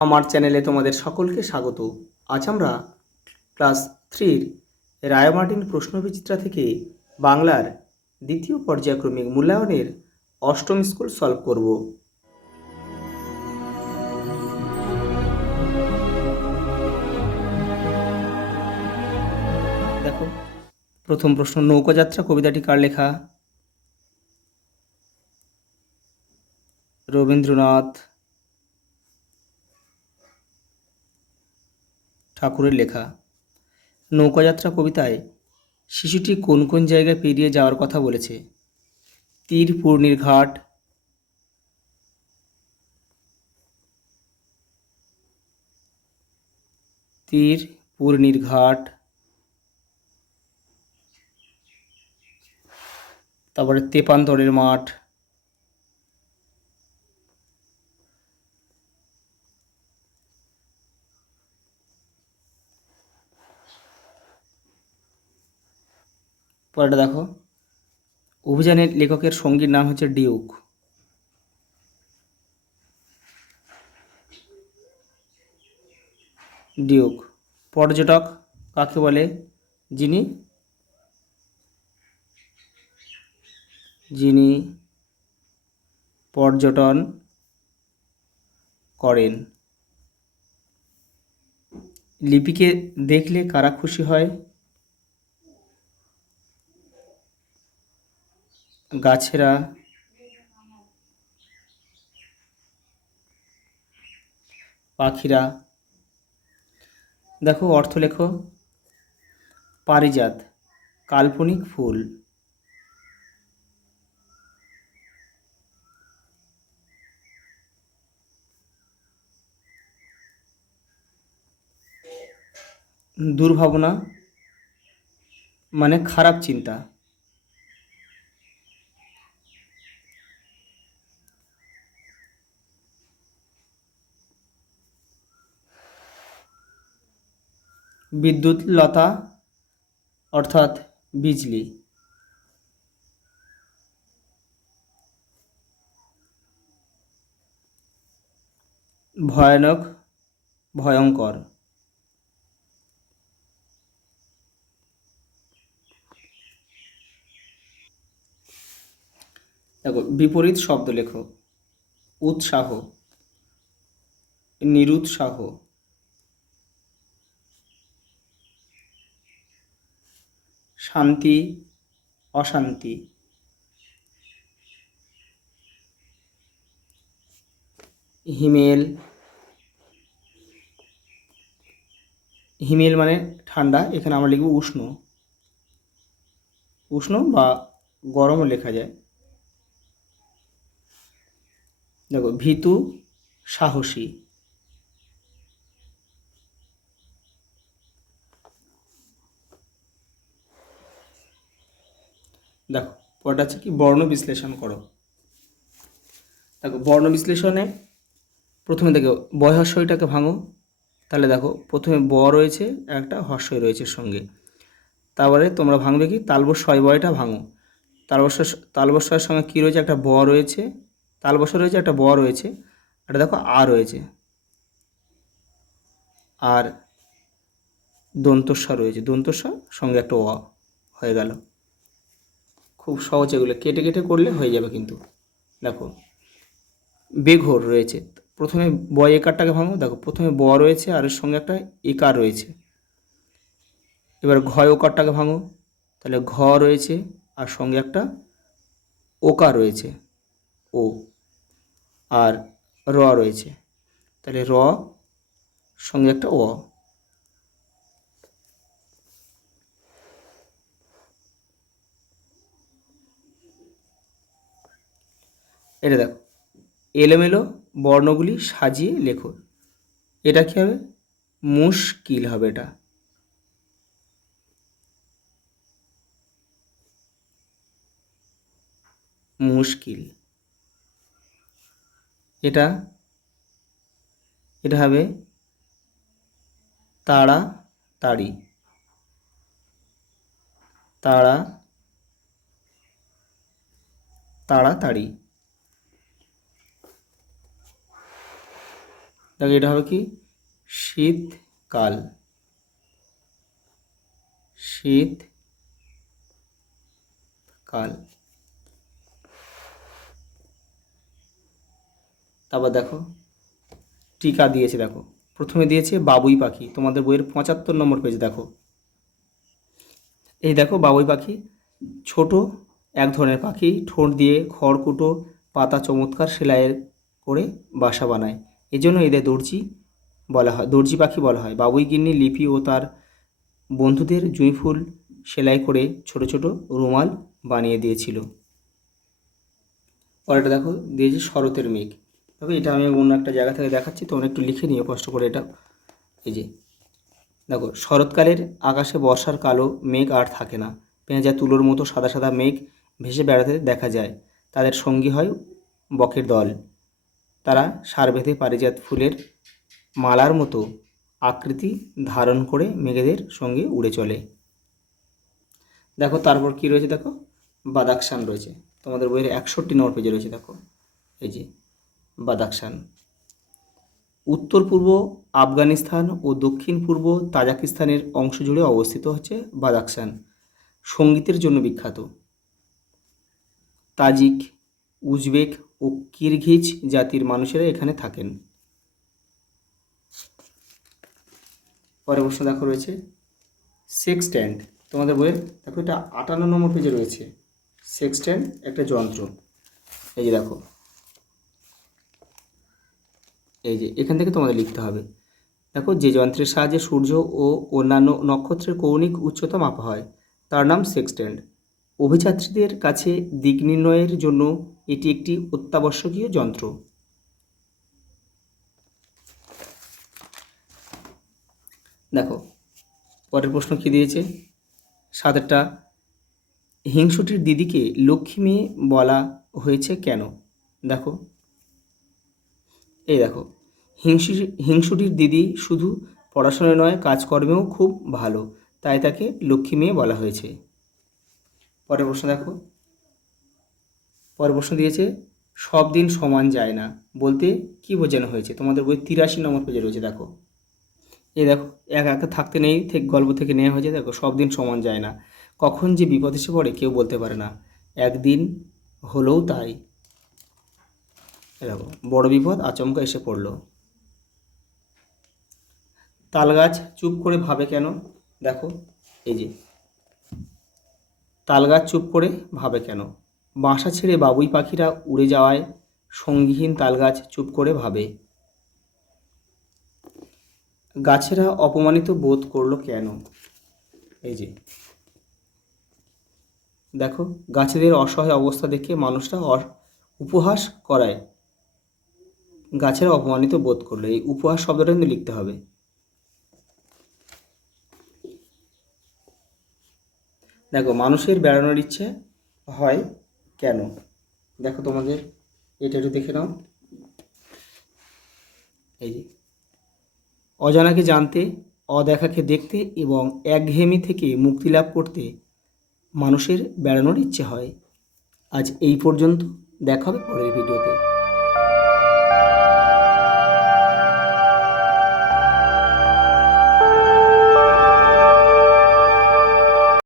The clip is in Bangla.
আমার চ্যানেলে তোমাদের সকলকে স্বাগত। আজ আমরা ক্লাস 3 রায় মার্টিন প্রশ্নবিচিত্রা থেকে বাংলার দ্বিতীয় পর্যায়ক্রমিক মূল্যায়নের অষ্টম স্কুল সলভ করব। দেখো, প্রথম প্রশ্ন, নৌকাযাত্রা কবিতাটি কার লেখা? রবীন্দ্রনাথ ঠাকুরের লেখা। নৌকাযাত্রা কবিতায় শিশুটি কোন কোন জায়গায় পেরিয়ে যাওয়ার কথা বলেছে? তীর পূর্ণির ঘাট, তীর পূর্ণির ঘাট, তারপরে তেপান্তরের মাঠ, পরেটা দেখো, অভিযানের লেখকের সঙ্গীর নাম হচ্ছে ডিউক। ডিউক। পর্যটক কাকে বলে? যিনি যিনি পর্যটন করেন। লিপিকে দেখলে কারা খুশি হয়? গাছেরা, পাখিরা। দেখো, অর্থ লেখো। পারিজাত কাল্পনিক ফুল। দুর্ভাবনা মানে খারাপ চিন্তা। বিদ্যুৎ লতা অর্থাৎ বিজলি। ভয়ানক ভয়ঙ্কর। দেখো, বিপরীত শব্দ লেখো। উৎসাহ, নিরুৎসাহ। শান্তি, অশান্তি। হিমেল, হিমেল মানে ঠান্ডা, এখানে আমরা লিখব উষ্ণ। উষ্ণ বা গরমও লেখা যায়। দেখো, ভীতু, সাহসী। দেখো, পরটা হচ্ছে কি বর্ণ বিশ্লেষণ করো। দেখো, বর্ণ বিশ্লেষণে প্রথমে দেখো বয় হ্রস্বইটাকে ভাঙো। তাহলে দেখো, প্রথমে ব রয়েছে, একটা হ্রস্বই রয়েছে সঙ্গে। তারপরে তোমরা ভাঙবে কি তালবস্বয় বয়টা ভাঙো। তালবস্বয়ের সঙ্গে কী রয়েছে? একটা ব রয়েছে, তালবস্য রয়েছে, একটা ব রয়েছে, একটা দেখো আ রয়েছে, আর দন্তস্ব রয়েছে, দন্তস্ব সঙ্গে একটা অ হয়ে গেল। খুব সহজ, এগুলো কেটে কেটে করলে হয়ে যাবে কিন্তু। দেখো, বেঘোর রয়েছে, প্রথমে ব একারটাকে ভাঙো। দেখো, প্রথমে ব রয়েছে আর এর সঙ্গে একটা একার রয়েছে। এবার ঘয় ওকারটাকে ভাঙো। তাহলে ঘ রয়েছে আর সঙ্গে একটা ওকার রয়েছে, ও, আর র রয়েছে। তাহলে র সঙ্গে একটা অ। এটা দেখো, এলোমেলো বর্ণগুলি সাজিয়ে লেখো। এটা কী হবে? মুশকিল হবে। এটা মুশকিল। এটা এটা হবে তাড়াতাড়ি। তাড়াতাড়ি। দেখো এটা হবে কি শীতকাল, শীতকাল। তারপর দেখো টিকা দিয়েছে, দেখো প্রথমে দিয়েছে বাবুই পাখি, তোমাদের বইয়ের 75 নম্বর পেজ। দেখো এই দেখো বাবুই পাখি ছোট এক ধরনের পাখি, ঠোঁট দিয়ে খড়কুটো পাতা চমৎকার সেলাইয়ের করে বাসা বানায়, এজন্য এদের দর্জি বলা হয়, দর্জি পাখি বলা হয়। বাবুই গিন্নি লিপি ও তার বন্ধুদের জুঁই ফুল সেলাই করে ছোট ছোট রুমাল বানিয়ে দিয়েছিল। পরেরটা দেখো দিয়েছে শরতের মেঘ। তবে এটা আমি অন্য একটা জায়গা থেকে দেখাচ্ছি, তোমরা একটু লিখে নিও কষ্ট করে এটা। এই যে দেখো শরৎকালের আকাশে বর্ষার কালো মেঘ আর থাকে না, পেঁজা তুলোর মতো সাদা সাদা মেঘ ভেসে বেড়াতে দেখা যায়। তাদের সঙ্গী হয় বকের দল, তারা সার বেঁধে পারিজাত ফুলের মালার মতো আকৃতি ধারণ করে মেঘেদের সঙ্গে উড়ে চলে। দেখো তারপর কি রয়েছে, দেখো বাদাকসান রয়েছে, তোমাদের বইয়ের 61 নম্বর পেজে রয়েছে। দেখো এই যে বাদাকসান উত্তর পূর্ব আফগানিস্তান ও দক্ষিণ পূর্ব তাজিকিস্তানের অংশ জুড়ে অবস্থিত হচ্ছে বাদাকসান। সঙ্গীতের জন্য বিখ্যাত। তাজিক, উজবেক ও কিরগিজ জাতির মানুষেরা এখানে থাকেন। পরের প্রশ্ন দেখো রয়েছে সেক্সট্যান্ট, তোমাদের বইয়ের দেখো এটা 58 নম্বর পেজে রয়েছে। সেক্সট্যান্ট একটা যন্ত্র, এই যে দেখো এই যে এখান থেকে তোমাদের লিখতে হবে। দেখো যে যন্ত্রের সাহায্যে সূর্য ও অন্যান্য নক্ষত্রের কৌণিক উচ্চতা মাপা হয় তার নাম সেক্সট্যান্ট। অভিযাত্রীদের কাছে দিক নির্ণয়ের জন্য এটি একটি অত্যাবশ্যকীয় যন্ত্র। দেখো পরের প্রশ্ন কী দিয়েছে, 7টা হিংসুটির দিদিকে লক্ষ্মী মেয়ে বলা হয়েছে কেন? দেখো এই দেখো হিংসুটির দিদি শুধু পড়াশোনায় নয় কাজকর্মেও খুব ভালো, তাই তাকে লক্ষ্মী মেয়ে বলা হয়েছে। পরের প্রশ্ন দেখো, পরের প্রশ্ন দিয়েছে সব দিন সমান যায় না বলতে কি বোঝানো হয়েছে? তোমাদের বই 83 নম্বর পেজে রয়েছে। দেখো এই দেখো একা একা থাকতে নেই ঠিক গল্প থেকে নেওয়া হয়েছে। দেখো সব দিন সমান যায় না, কখন যে বিপদ এসে পড়ে কেউ বলতে পারে না, একদিন হলেও তাই। দেখো বড় বিপদ আচমকা এসে পড়লো। তালগাছ চুপ করে ভাবে কেন? দেখো এই যে তালগাছ চুপ করে ভাবে কেন? বাসা ছেড়ে বাবুই পাখিরা উড়ে যাওয়ায় সঙ্গীহীন তালগাছ চুপ করে ভাবে। গাছেরা অপমানিত বোধ করলো কেন? এই যে দেখো গাছেদের অসহায় অবস্থা দেখে মানুষরা উপহাস করায় গাছেরা অপমানিত বোধ করলো। এই উপহাস শব্দটা কিন্তু লিখতে হবে। দেখো মানুষের বেড়ানোর ইচ্ছে হয় কেন? দেখো তোমাদের এটা একটু দেখে নাও। এই যে অজানাকে জানতে, অদেখাকে দেখতে এবং একঘেয়েমি থেকে মুক্তি লাভ করতে মানুষের বেড়ানোর ইচ্ছে হয়। আজ এই পর্যন্ত, দেখা হবে পরের ভিডিওতে।